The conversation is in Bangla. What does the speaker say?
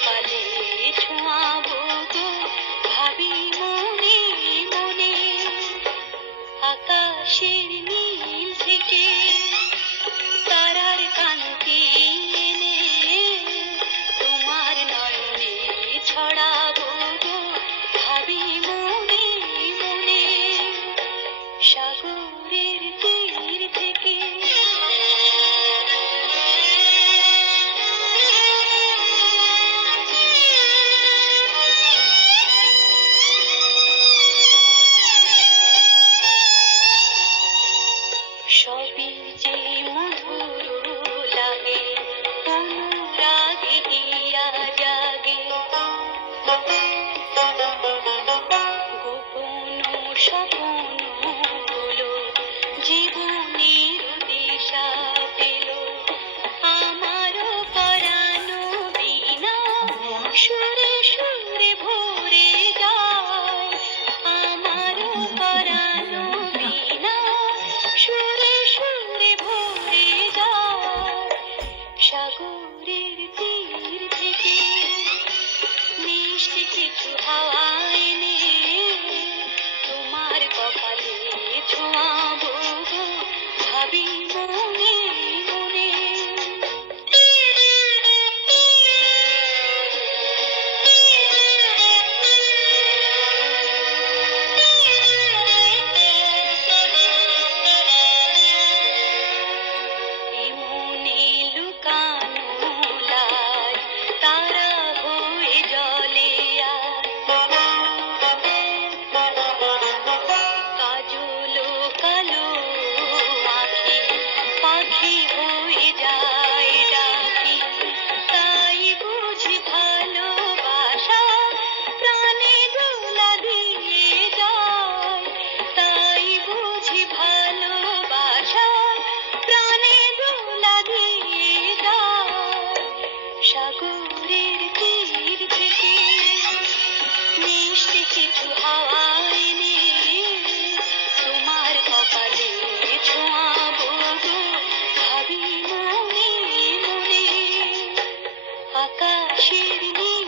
কপালে ছোঁয়াবো গো, ভাবি মনে মনে। আকাশের নীল থেকে তারার কান্তি এনে তোমার নয়নে ছড়াবো গো, ভাবি মনে মনে। সাগরের তীর থেকে সবই যে মধুর লাগে, অনুরাগে হিয়া জাগে। গোপন স্বপন হলো, জীবনের দিশা পেল। আমারও পরানো বিনা সুরে সুরে ভরে যায়। আমারও পরানো বিনা সুরে সুরে ভরে যায়। সাগরের তীর থেকে মিষ্টি কিছু হাওয়া এনে তোমার কপালে ছোঁয়াবো গো, ভাবি মনে মনে। মনে লুকানো লাজ তারা হয়ে জলে আজ। কাজল কালো আঁখি পাখি হয়ে যায় ডাকি। তাই বুঝি ভালোবাসা প্রাণে দোলা দিয়ে যায়। তাই বুঝি ভালোবাসা প্রাণে দোলা দিয়ে যায়। সাগরের তীর থেকে মিষ্টি কিছু হাওয়া এনে তোমার কপালে ছোঁয়াবো গো, ভাবি মনে মনে। আকাশের নীল